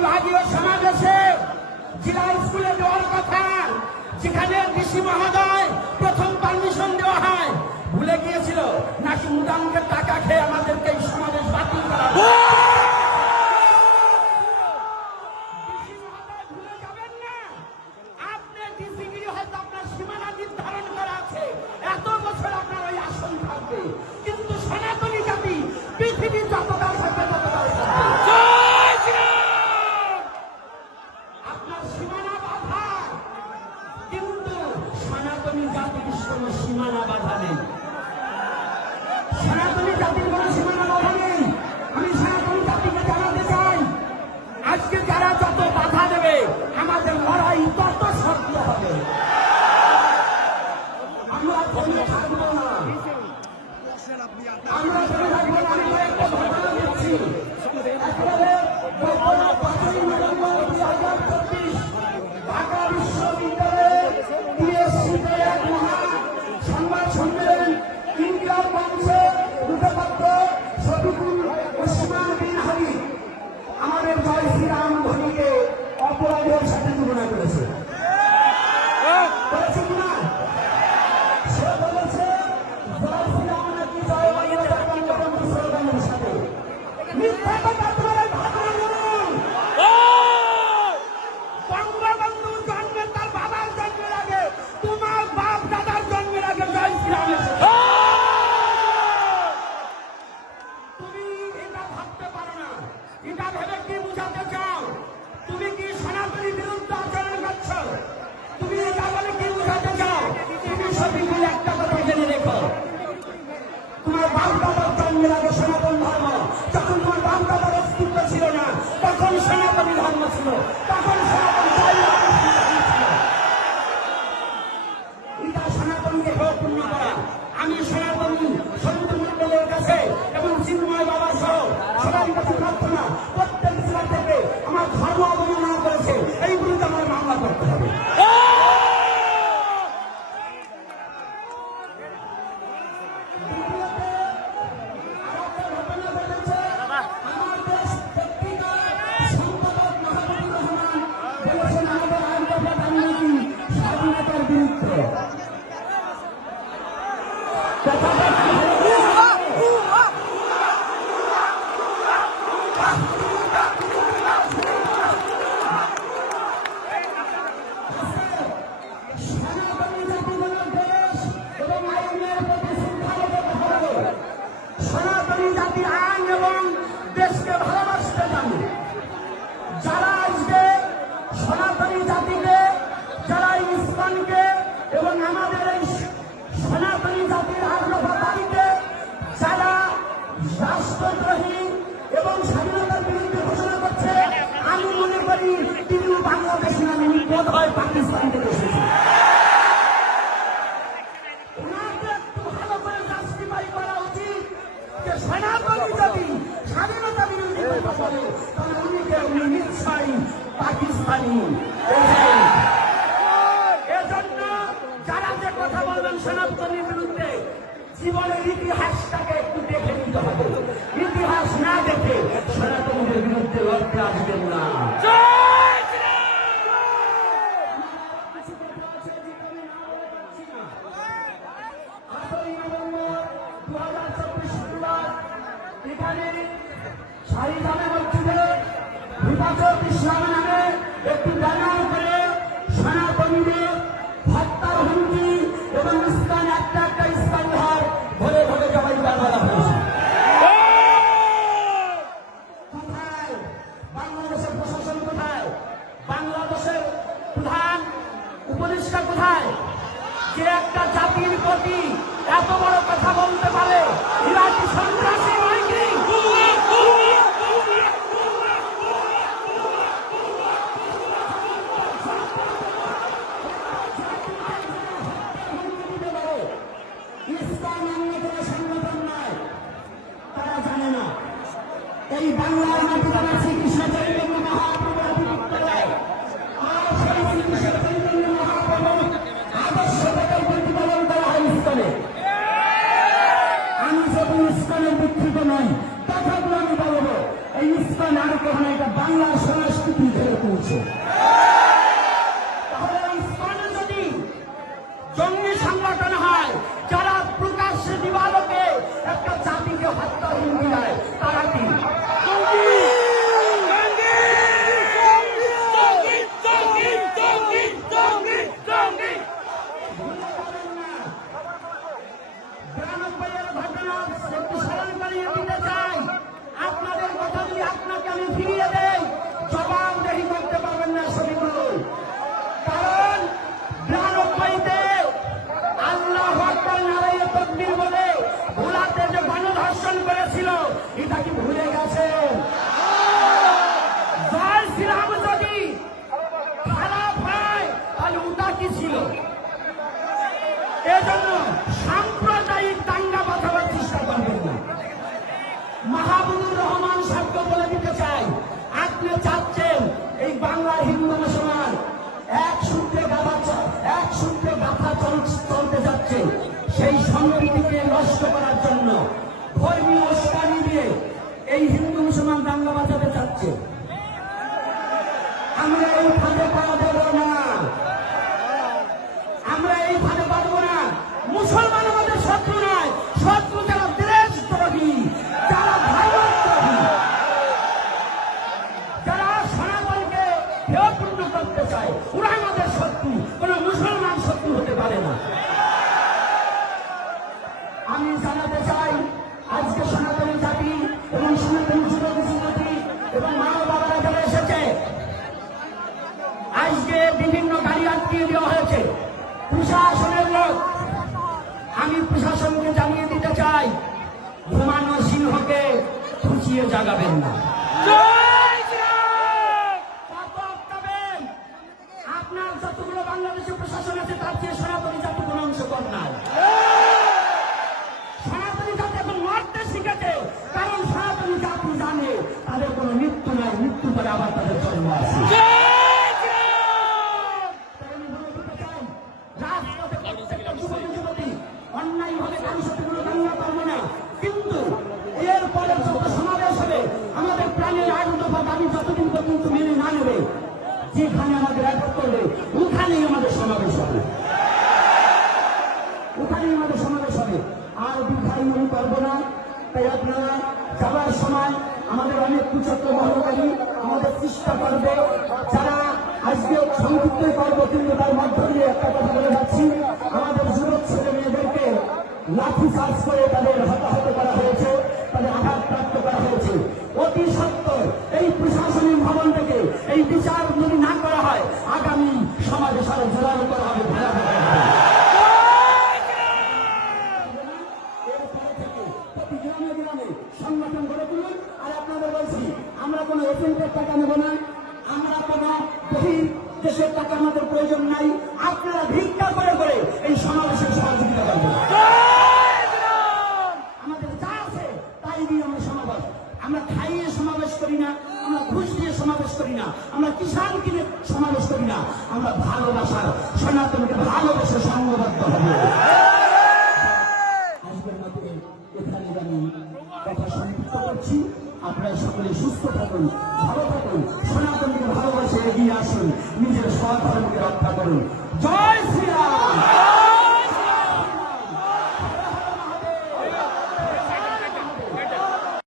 বিভাগীয় সমাবেশে জেলা স্কুলে দেওয়ার কথা, যেখানে ডিসি মহোদয় প্রথম পারমিশন দেওয়া হয়, ভুলে গিয়েছিল নাকি মুদামকে টাকা খেয়ে আমাদেরকে এই সমাবেশ বাতিল করা। ডিসি মহোদয় ভুলে যাবেন না, আপনি ডিসিগিরি হয়তো আপনার সীমানা নির্ধারণ করা আছে, এত বছর আপনার ওই আসন থাকবে, কিন্তু সনাতনী জাতি পৃথিবীর যতকাল থাকবে ততকাল থাকবে। আপনার সীমানা বাধা, কিন্তু সনাতনী জাতির কোন সীমানা বাধা নেই। সনাতনী জাতির কোন সীমানা বাধা নেই। আমি সনাতনী জাতিকে জানাতে চাই, আজকে যারা যত বাধা দেবে আমাদের লড়াই তত শক্ত হবে। আমরা থেমে থাকবো না, আমরা থেমে থাকবো না। আমি একটা ঘটনা দিচ্ছি, একেবারে 5ই নভেম্বর 2024 ঢাকা বিশ্ববিদ্যালয়ে টিএসসিতে এক মহা সংবাদ সম্মেলন। ইন্ডিয়ার মঞ্চে মুখপাত্র শফিকুল ওসমান বিন হাবিব আমাদের জয় শ্রীরাম ধ্বনিকে অপরাধের সাথে তুলনা করেছে। বলেছে কিনা? সে বলেছে জয় শ্রীরাম নাকি জয় বাংলা বঙ্গবন্ধু স্লোগানের সাথে। মিথ্যা কথা তোমাদের ভাবনা করুন। বঙ্গবন্ধু জন্মে তার বাবার জন্মের আগে, তোমার বাপ দাদার জন্মের আগে জয় শ্রীরামের সাথে। তুমি এটা ভাবতে পারো না। এটা ভেবে কি বুঝাতে চাও? তুমি কি সনাতনী বিরুদ্ধে আচরণ করছো? তুমি এটা বলে কি বুঝাতে চাও? তুমি সঠিক একটা কথা জেনে রেখো, তোমার বাপ দাদার জন্মের আগে সনাতন ধর্ম, যখন তোমার বাপ দাদার অস্তিত্ব ছিল না তখন সনাতনী ধর্ম ছিল, তখন সনাতন ধর্ম ছিল। এটা সনাতনকে পূর্ণ করা। আমি সনাতনী সন্তু মন্ডলের কাছে এবং চিন্ময় বাবা সহ সবার কাছে প্রার্থনা, প্রত্যেক জেলা থেকে আমার ধর্ম অবমাননা করেছে এইগুলিতে আমার মামলা করতে হবে। স্বাধীনতার বিরুদ্ধে সনাতনী জাতি আইন এবং দেশকে ভালোবাসতে জানে। যারা আজকে সনাতনী জাতিকে, যারা ইসলামকে এবং আমাদের এই সনাতনী জাতির আগ্রহকারীকে যারা রাষ্ট্রদ্রোহী এবং স্বাধীনতার বিরুদ্ধে ঘোষণা করছে, আমি মনে করি তিনি বাংলাদেশি নামে বোধ হয় পাকিস্তান থেকে এসেছে। ভালো করে জাস্টিফাই করা উচিত যে সনাতনী জাতি স্বাধীনতা বিরোধী কথা বলে, তাহলে উনি নিশ্চয়ই পাকিস্তানি। এজন্য যারা যে কথা বলবেন সনাতনীর বিরুদ্ধে, জীবনের ইতিহাসটাকে একটু দেখে নিতে হবে। ইতিহাস না দেখে সনাতনীদের বিরুদ্ধে লড়তে আসবেন না। এখানে শাহীজাদে মসজিদে হেফাজত ইসলাম নামে একটি ব্যানার করে সনাতনীদের হত্যার হুমকি এবং ইসলাম একটা একটা ইসলাম ঘর ধরে ধরে জবাই করা হয়েছে। কোথায় বাংলাদেশের প্রশাসন? কোথায় বাংলাদেশের প্রধান উপদেষ্টা? কোথায় যে একটা জাতির প্রতি এত বড় কথা বলতে পারে? এরা কি সন্ত্রাসী নয় কি? ইসলাম অন্য কোনো সংগঠন নয়, তারা জানে না। এই বাংলার মাটিতে শ্রীকৃষ্ণ চৈতন্য মহাপ্রভু আর সেই শ্রীকৃষ্ণ চৈতন্য মহাপ্রভু আদর্শটাকে প্রতিপালন করা হয় ইসলামে। আমি যদি ইসলামের ভিত্তিতে চলছে। তাহলে ইসকন যদি জঙ্গি সংগঠন হয়, যারা প্রকাশ্যে দিবালোকে একটা জাতিকে হত্যার হুমকি দেয়, তারা কি? আপনাদের কথা যদি আপনাকে আমি ফিরিয়ে দেই, জবাবদেহি করতে পারবেন না সবিগুলো। কারণ 92-তে আল্লাহু আকবার নারায়ে তাকবীর বলে ভোলাতে যে গণধর্ষণ করেছিল, এটা কি ভুলে গেছেন? জয় শ্রীরাম যদি খারাপ হয়, তাহলে ওটা কি ছিল? এজন্য সাম্প্রদায়িক দাঙ্গা বাঁধাবার চেষ্টা করবেন না। মাহবুবুর রহমান সাহেবকে বলে দিতে চাই, আপনি চাচ্ছেন এই বাংলার হিন্দু মুসলমান এক সূত্রে গাথা চলতে যাচ্ছে, সেই সম্প্রীতিকে নষ্ট করার জন্য ধর্মীয় উস্কানি দিয়ে এই হিন্দু মুসলমান দাঙ্গা বাঁচাতে চাচ্ছে। আমরা এই ফাঁদে পা দেব না, আমরা এই ফাঁদে পা দেব না। মুসলমান আমাদের শত্রু নয়, শত্রু যারা দেশদ্রোহী, যারা ভারতদ্রোহী, যারা সনাতনকে হেয়পূর্ণ করতে চায়, ওরা আমাদের শত্রু। কোন মুসলমান শত্রু হতে পারে না। আমি জানাতে চাই, আজকে সনাতনী জাতি এবং সনাতনী যুবক যুবতী এবং মা বাবারা যারা এসেছে, আজকে বিভিন্ন গাড়ি আটকিয়ে দেওয়া হয়েছে প্রশাসনের লোক। আমি প্রশাসনকে জানিয়ে দিতে চাই, ঘুমানো সিংহকে খুঁচিয়ে জাগাবেন না। আপনার যতগুলো বাংলাদেশের প্রশাসন আছে, তার চেয়ে সনাতনী জাতি কোনো অংশ কম নাই। সনাতনী জাতি এখন মরতে শিখেছে, কারণ সনাতনী জাতি জানে তাদের কোনো মৃত্যু নাই, মৃত্যু করে আবার তাদের জন্ম আছে। অন্যায় ভাবে কারোর সাথে কোনো দাঙ্গা করবো না, কিন্তু এরপরে যত সমাবেশ হবে, আমাদের প্রাণের আইন দফা দাবি যতদিন পর্যন্ত মেনে না নেবে, যেখানে আমাদের অ্যাটাক করবে ওখানেই আমাদের সমাবেশ হবে, ওখানেই আমাদের সমাবেশ হবে। আর দীর্ঘায়ু আমি করবো না। তাই আপনারা যাবার সময় আমাদের অনেক কুচক্র বহনকারী, আমাদের চেষ্টা করবে, যারা আজকে সংযুক্ত করবো, কিন্তু তার মধ্য দিয়ে একটা কথা বলে যাচ্ছি, আমাদের যুবক ছেলে মেয়েদেরকে লাঠি চার্জ করে তাদের হতাহত করা হয়েছে, তাদের আঘাতপ্রাপ্ত করা হয়েছে। অতি সত্বর এই প্রশাসনিক ভবন থেকে এই বিচার যদি না করা হয়, আগামী সমাজে সারা জোরালো করা হবে, ভয়াবহ হবে। এরপরে থেকে প্রতি গ্রামে গ্রামে সংগঠন গড়ে তুলুন। আর আপনাদের বলছি, আমরা কোনো এজেন্টের টাকা নেব না, আমরা কোনো দেশের টাকা আমাদের প্রয়োজন নাই। আপনারা ভিক্ষা করে করে এই সমাবেশের সহযোগিতা করবেন। আমাদের যা আছে তাই দিয়ে আমরা সমাবেশ, আমরা খাইয়ে সমাবেশ করি না, আমরা ঘুষ দিয়ে সমাবেশ করি না, আমরা কিষাণ কিনে সমাবেশ করি না, আমরা ভালোবাসার সনাতনকে ভালোবেসে সংঘবদ্ধ হব। আজকের মতো এখানে আমি কথা সমাপ্ত করছি। আপনারা সকলে সুস্থ থাকুন, ভালো থাকুন, সনাতনকে ভালোবাসে এগিয়ে আসুন, নিজের স্বধর্মকে রক্ষা করুন।